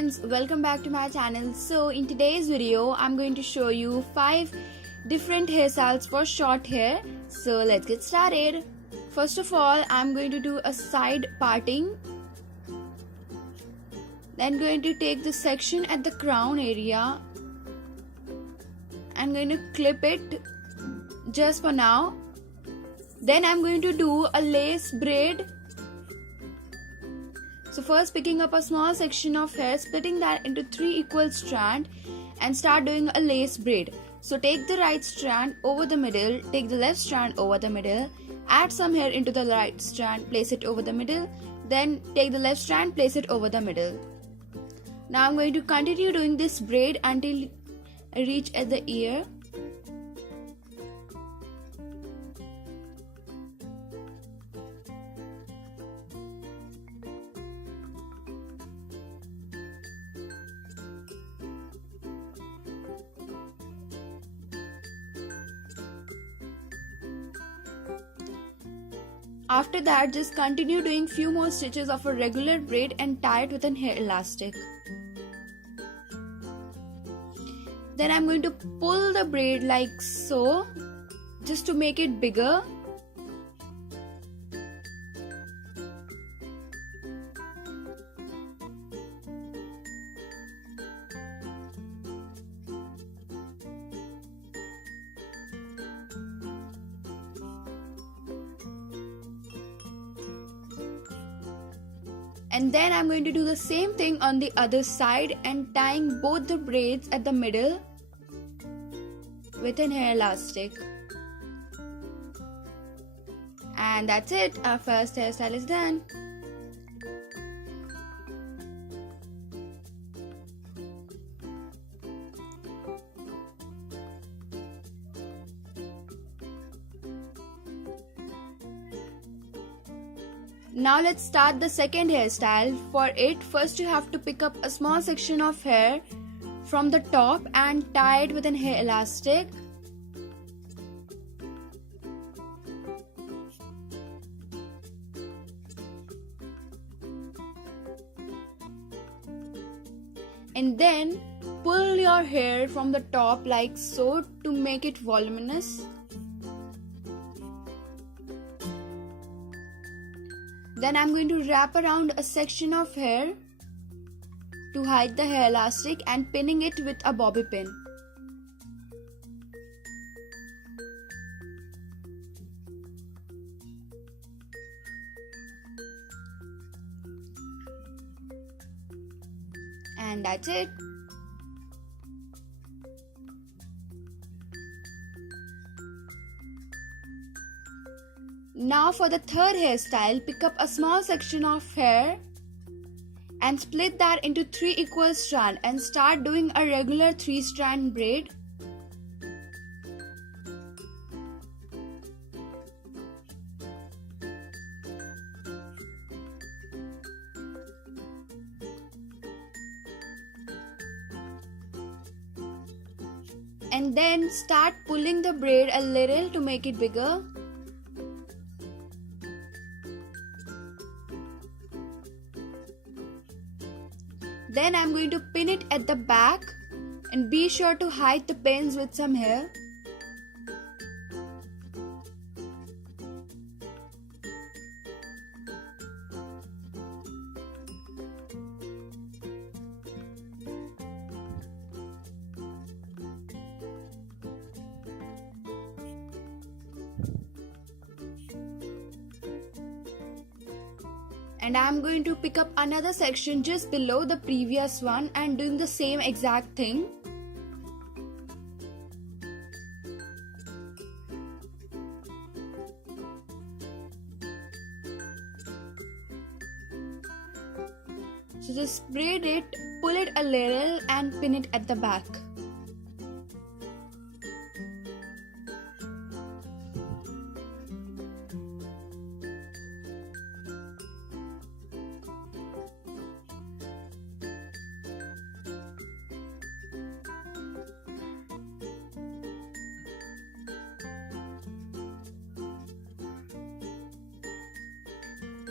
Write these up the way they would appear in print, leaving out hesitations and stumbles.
friends, welcome back to my channel. So in today's video I'm going to show you 5 different hairstyles for short hair. So let's get started. First of all, I'm going to do a side parting. Then going to take the section at the crown area. I'm going to clip it just for now. Then I'm going to do a lace braid. So first, picking up a small section of hair, splitting that into 3 equal strands and start doing a lace braid. So take the right strand over the middle, take the left strand over the middle, add some hair into the right strand, place it over the middle, then take the left strand, place it over the middle. Now I'm going to continue doing this braid until I reach at the ear. After that, just continue doing few more stitches of a regular braid and tie it with an hair elastic. Then I'm going to pull the braid like so, just to make it bigger. And then I'm going to do the same thing on the other side and tying both the braids at the middle with an hair elastic. And that's it, our first hairstyle is done. Now let's start the second hairstyle. For it, first you have to pick up a small section of hair from the top and tie it with an hair elastic. And then pull your hair from the top like so to make it voluminous. Then I'm going to wrap around a section of hair to hide the hair elastic and pinning it with a bobby pin. And that's it. Now for the third hairstyle, pick up a small section of hair and split that into 3 equal strands and start doing a regular 3-strand braid. And then start pulling the braid a little to make it bigger. Then I'm going to pin it at the back and be sure to hide the pins with some hair. And I'm going to pick up another section just below the previous one and doing the same exact thing. So just braid it, pull it a little and pin it at the back.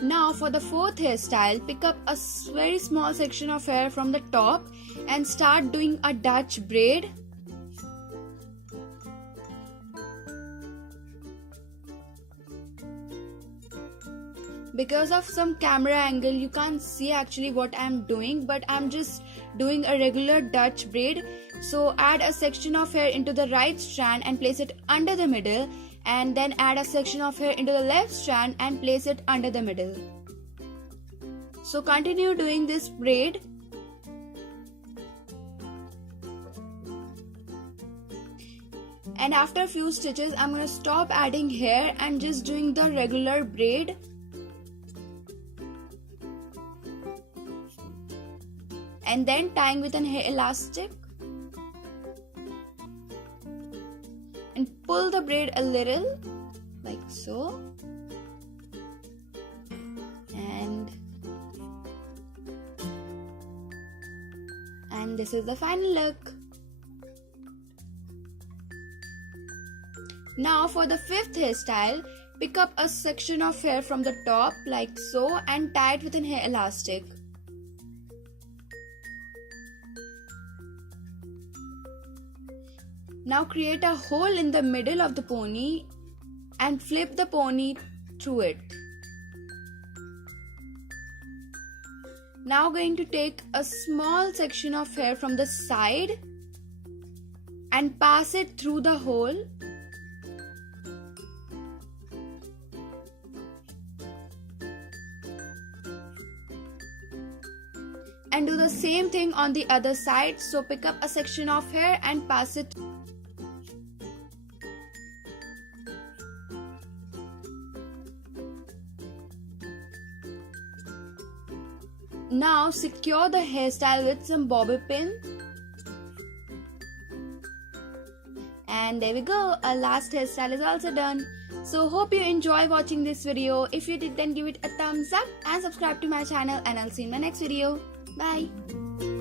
Now for the fourth hairstyle, pick up a very small section of hair from the top and start doing a Dutch braid. Because of some camera angle you can't see actually what I'm doing, but I'm just doing a regular Dutch braid. So add a section of hair into the right strand and place it under the middle, and then add a section of hair into the left strand and place it under the middle. So continue doing this braid. And after a few stitches I'm going to stop adding hair and just doing the regular braid. And then tying with an hair elastic. And pull the braid a little, like so. And this is the final look. Now for the fifth hairstyle, pick up a section of hair from the top like so and tie it with an hair elastic. Now create a hole in the middle of the pony and flip the pony through it. Now going to take a small section of hair from the side and pass it through the hole. And do the same thing on the other side. So pick up a section of hair and pass it. Now secure the hairstyle with some bobby pin. And there we go, our last hairstyle is also done. So hope you enjoy watching this video. If you did, then give it a thumbs up and subscribe to my channel, and I'll see you in my next video. Bye.